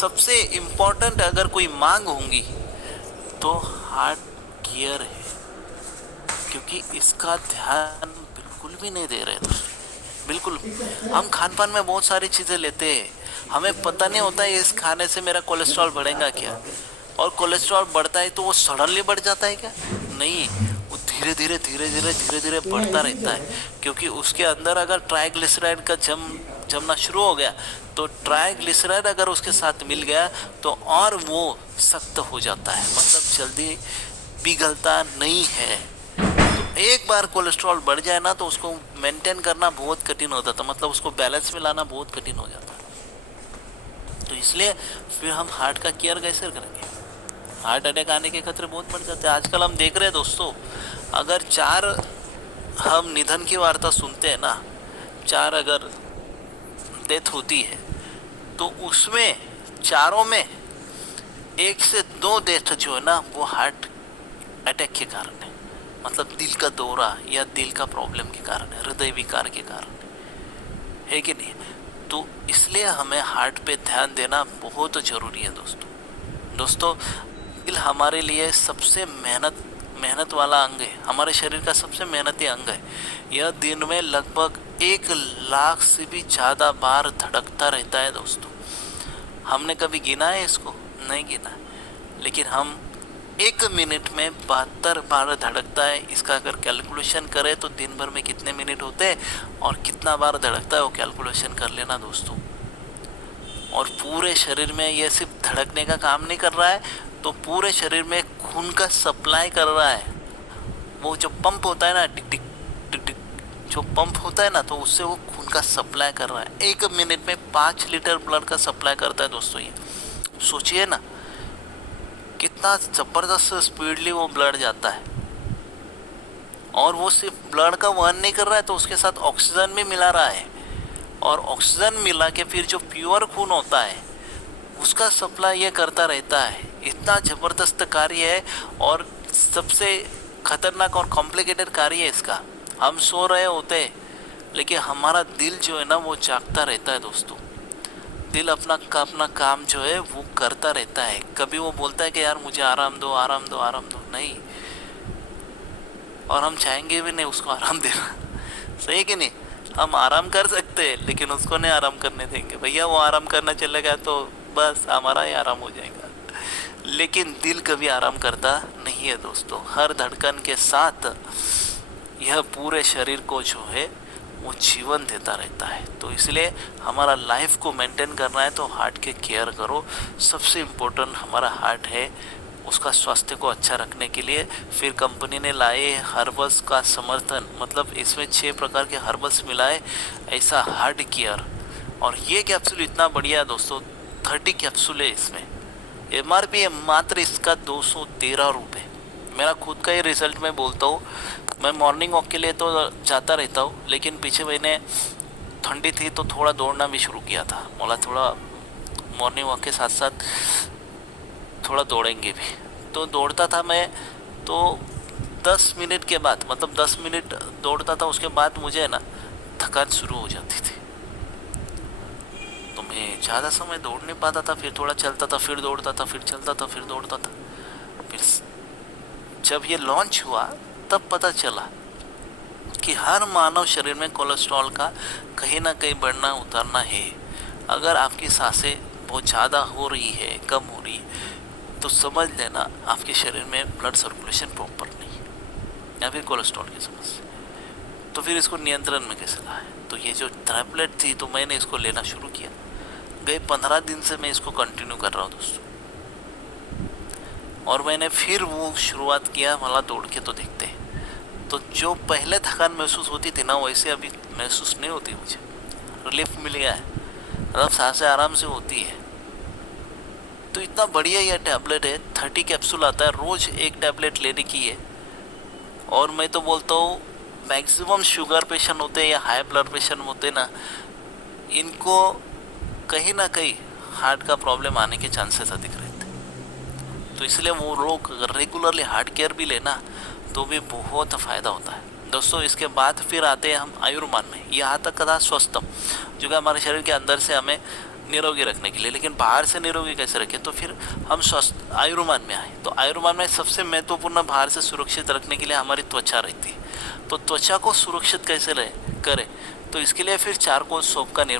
सबसे इम्पोर्टेंट अगर कोई मांग होंगी तो हार्ट केयर है, क्योंकि इसका ध्यान बिल्कुल भी नहीं दे रहे दोस्तों, बिल्कुल। हम खान पान में बहुत सारी चीज़ें लेते हैं, हमें पता नहीं होता है इस खाने से मेरा कोलेस्ट्रॉल बढ़ेगा क्या, और कोलेस्ट्रॉल बढ़ता है तो वो सडनली बढ़ जाता है क्या? नहीं, वो धीरे धीरे धीरे धीरे धीरे धीरे बढ़ता रहता है, क्योंकि उसके अंदर अगर ट्राइग्लिसराइड का जमना शुरू हो गया तो ट्राइग्लिसराइड अगर उसके साथ मिल गया तो और वो सख्त हो जाता है, मतलब जल्दी पिघलता नहीं है। तो एक बार कोलेस्ट्रॉल बढ़ जाए ना तो उसको मेंटेन करना बहुत कठिन होता था, मतलब उसको बैलेंस में लाना बहुत कठिन हो जाता है। तो इसलिए फिर हम हार्ट का केयर कैसे करेंगे? हार्ट अटैक आने के खतरे बहुत बढ़ जाते हैं। आजकल हम देख रहे हैं दोस्तों, अगर 4 हम निधन की वार्ता सुनते हैं ना, 4 अगर डेथ होती है तो उसमें चारों में 1 से 2 डेथ जो है ना वो हार्ट अटैक के कारण है, मतलब दिल का दौरा या दिल का प्रॉब्लम के कारण है, हृदय विकार के कारण है कि नहीं? तो इसलिए हमें हार्ट पे ध्यान देना बहुत ज़रूरी है दोस्तों। दिल हमारे लिए सबसे मेहनत वाला अंग है, हमारे शरीर का सबसे मेहनती अंग है। यह दिन में लगभग 1 लाख से भी ज़्यादा बार धड़कता रहता है दोस्तों। हमने कभी गिना है इसको? नहीं गिना, लेकिन हम 1 मिनट में 72 बार धड़कता है। इसका अगर कैलकुलेशन करें तो दिन भर में कितने मिनट होते हैं और कितना बार धड़कता है वो कैलकुलेशन कर लेना दोस्तों। और पूरे शरीर में ये सिर्फ धड़कने का काम नहीं कर रहा है, तो पूरे शरीर में खून का सप्लाई कर रहा है। वो जो पंप होता है ना, टिक टिक टिक टिक जो पंप होता है ना, तो उससे वो खून का सप्लाई कर रहा है। 1 मिनट में 5 लीटर ब्लड का सप्लाई करता है दोस्तों। ये सोचिए ना कितना ज़बरदस्त स्पीडली वो ब्लड जाता है। और वो सिर्फ ब्लड का वहन नहीं कर रहा है, तो उसके साथ ऑक्सीजन भी मिला रहा है, और ऑक्सीजन मिला के फिर जो प्योर खून होता है उसका सप्लाई ये करता रहता है। इतना ज़बरदस्त कार्य है, और सबसे खतरनाक और कॉम्प्लिकेटेड कार्य है इसका। हम सो रहे होते हैं लेकिन हमारा दिल जो है ना वो जागता रहता है दोस्तों। दिल अपना काम जो है वो करता रहता है। कभी वो बोलता है कि यार मुझे आराम दो आराम दो आराम दो, नहीं, और हम चाहेंगे भी नहीं उसको आराम देना। सही कि नहीं? हम आराम कर सकते हैं लेकिन उसको नहीं आराम करने देंगे। भैया वो आराम करना चले गया तो बस हमारा ही आराम हो जाएगा। लेकिन दिल कभी आराम करता नहीं है दोस्तों। हर धड़कन के साथ यह पूरे शरीर को जो है वो जीवन देता रहता है। तो इसलिए हमारा लाइफ को मेंटेन करना है तो हार्ट के केयर करो। सबसे इम्पोर्टेंट हमारा हार्ट है, उसका स्वास्थ्य को अच्छा रखने के लिए फिर कंपनी ने लाए हर्बल्स का समर्थन, मतलब इसमें 6 प्रकार के हर्बल्स मिलाए, ऐसा हार्ट केयर। और ये कैप्सूल इतना बढ़िया है दोस्तों, 30 कैप्सूल है इसमें। MRP है मात्र इसका 213 रुपये। मेरा खुद का ही रिजल्ट मैं बोलता हूँ, मैं मॉर्निंग वॉक के लिए तो जाता रहता हूँ, लेकिन पीछे महीने ठंडी थी तो थोड़ा दौड़ना भी शुरू किया था। बोला थोड़ा मॉर्निंग वॉक के साथ साथ थोड़ा दौड़ेंगे भी, तो दौड़ता था मैं। तो 10 मिनट के बाद, मतलब 10 मिनट दौड़ता था, उसके बाद मुझे ना थकान शुरू हो जाती थी, तो मैं ज़्यादा समय दौड़ नहीं पाता था। फिर थोड़ा चलता था, फिर दौड़ता था, फिर चलता था, फिर दौड़ता था। फिर जब ये लॉन्च हुआ तब पता चला कि हर मानव शरीर में कोलेस्ट्रॉल का कहीं ना कहीं बढ़ना उतरना है। अगर आपकी सांसें बहुत ज़्यादा हो रही है, कम हो रही है, तो समझ लेना आपके शरीर में ब्लड सर्कुलेशन प्रॉपर नहीं है या फिर कोलेस्ट्रॉल की समस्या। तो फिर इसको नियंत्रण में कैसे लाए? तो ये जो टैबलेट थी तो मैंने इसको लेना शुरू किया। गए 15 दिन से मैं इसको कंटिन्यू कर रहा हूँ दोस्तों। और मैंने फिर वो शुरुआत किया, मला दौड़ के तो देखते हैं, तो जो पहले थकान महसूस होती थी ना वैसे अभी महसूस नहीं होती मुझे। रिलीफ मिल गया है, मतलब सांसें आराम से होती है। तो इतना बढ़िया यह टैबलेट है, 30 कैप्सूल आता है, रोज़ 1 टैबलेट लेने की है। और मैं तो बोलता हूँ मैक्सिमम शुगर पेशेंट होते हैं या हाई ब्लड प्रेशर होते हैं ना, इनको कहीं ना कहीं हार्ट का प्रॉब्लम आने के चांसेस अधिक रहते हैं। तो इसलिए वो लोग रेगुलरली हार्ट केयर भी लेना तो भी बहुत फ़ायदा होता है दोस्तों। इसके बाद फिर आते हैं हम आयुर्मान में। यहाँ तक कथा स्वस्थम, जो कि हमारे शरीर के अंदर से हमें निरोगी रखने के लिए। लेकिन बाहर से निरोगी कैसे रखें, तो फिर हम स्वस्थ आयुर्मान में आए। तो आयुर्मान में सबसे महत्वपूर्ण बाहर से सुरक्षित रखने के लिए हमारी त्वचा रहती है। तो त्वचा को सुरक्षित कैसे रहे करें, तो इसके लिए फिर चारकोल सोप का निर्माण